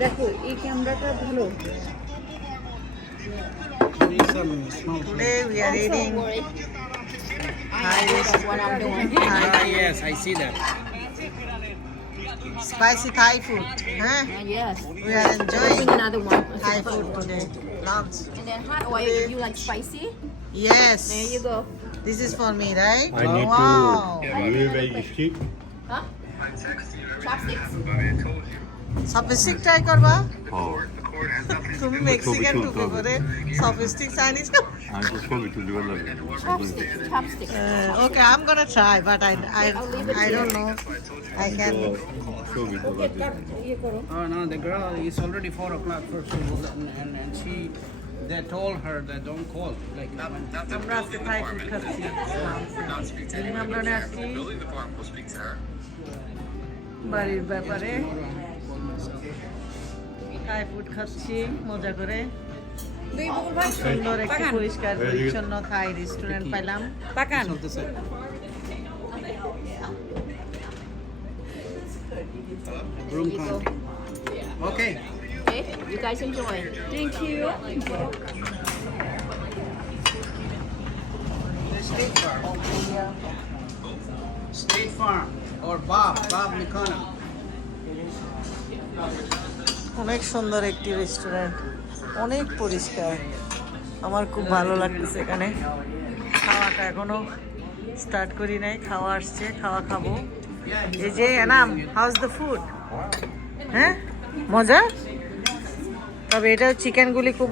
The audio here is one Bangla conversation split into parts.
দেখো এই ক্যামেরাটা ভালো। Today we are eating Thai What I'm doing. Yes, I see that. spicy Thai food. Huh? Yes. We are Bring enjoying another one. Thai food today. Lunch. And then hot oil if you like spicy. Yes. There you go. This is for me, right? I need Wow. to move a stick. Huh? Chopsticks? Chopstick try করবা? Oh, তুমি মেক্সিকান টুপি পরে chopstick Chinese I'm just going to do a little. Chopsticks. Chopsticks. Okay, I'm gonna try, but I don't know. I can. Show me the Oh no, the girl is already 4 o'clock for school, and she, they told her that don't call. Like আমরা আজকে থাই ফুড খাচ্ছি। আমরা আসছি বাড়ির ব্যাপারে থাই ফুড খাচ্ছি মজা করে। সুন্দর একটি পরিষ্কার পরিচ্ছন্ন থাই রেস্টুরেন্ট পাইলাম। তাকান room count. Okay. Okay, you guys enjoy. Thank you. State Farm or Bob Mikana. অনেক সুন্দর একটি রেস্টুরেন্ট, অনেক পরিষ্কার। আমার খুব ভালো লাগতেছে এখানে। খাওয়াটা এখনো স্টার্ট করি নাই, খাওয়া আসছে, খাওয়া খাবো। এই যে এনাম, হাউস দ্য ফুড? হ্যাঁ, মজা। তবে এটা চিকেনগুলি খুব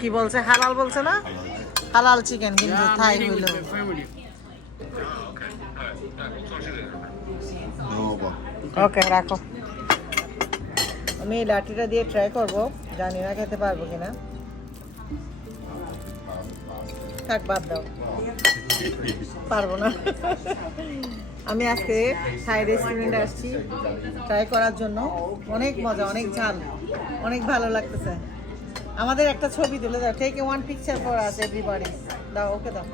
কি বলছে, হালাল বলছে না? হালাল চিকেন কিন্তু Yeah, I'm থাই eating হইলো। with my family. No, but ওকে, রাখো। আমি এই লাঠিটা দিয়ে ট্রাই করব, জানি না খেতে পারবো কিনা। থাক, বাদ দাও, পারবো না। আমি আজকে থাই রেস্টুরেন্টে আসছি ট্রাই করার জন্য। অনেক মজা, অনেক ঝাল, অনেক ভালো লাগতেছে। আমাদের একটা ছবি তুলে দাও, take a one picture for us everybody. দাও, ওকে দাও।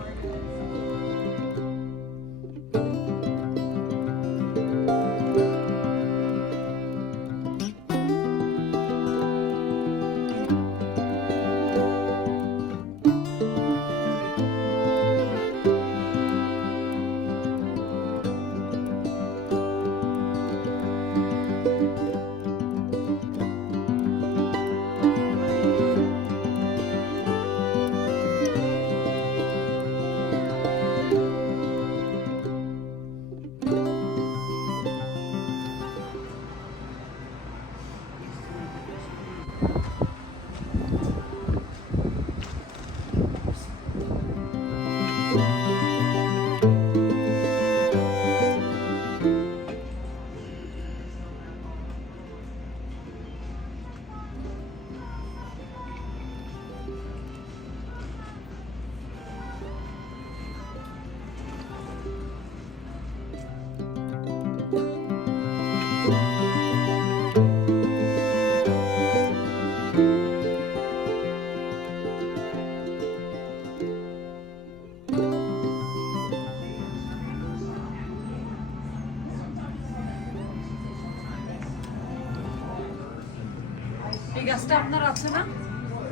এই গাছটা আপনার আছে না?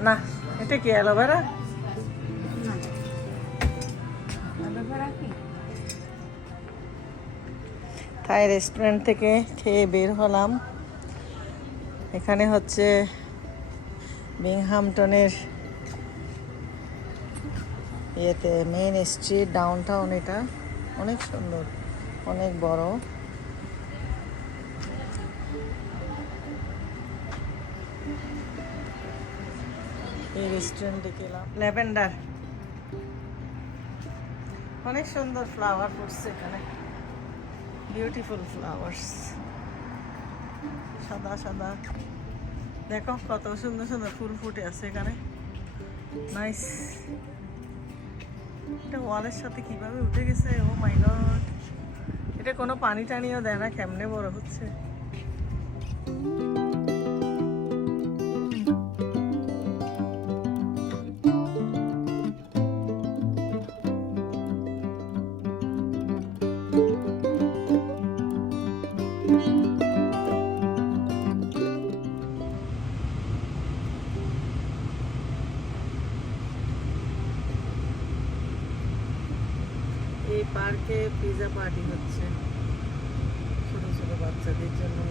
না, এটা কি অ্যালোভেরা? থাই রেস্টুরেন্ট থেকে খেয়ে বের হলাম। এখানে হচ্ছে বিংহামটনের ইয়েতে মেইন স্ট্রিট, ডাউনটাউন। এটা অনেক সুন্দর, অনেক বড়। এই রেস্টুরেন্টে গেলাম। ল্যাভেন্ডার, অনেক সুন্দর ফ্লাওয়ার ফুটছে এখানে, বিউটিফুল ফ্লাওয়ার্স, সাদা সাদা। দেখো কত সুন্দর সুন্দর ফুল ফুটে আছে এখানে, নাইস। এটা ওয়ালের সাথে কিভাবে উঠে গেছে, ও মাই গড। এটা কোনো পানি টানিও দেয় না, কেমনে বড় হচ্ছে। পার্কে পিৎজা পার্টি হচ্ছে ছোট ছোট বাচ্চাদের জন্য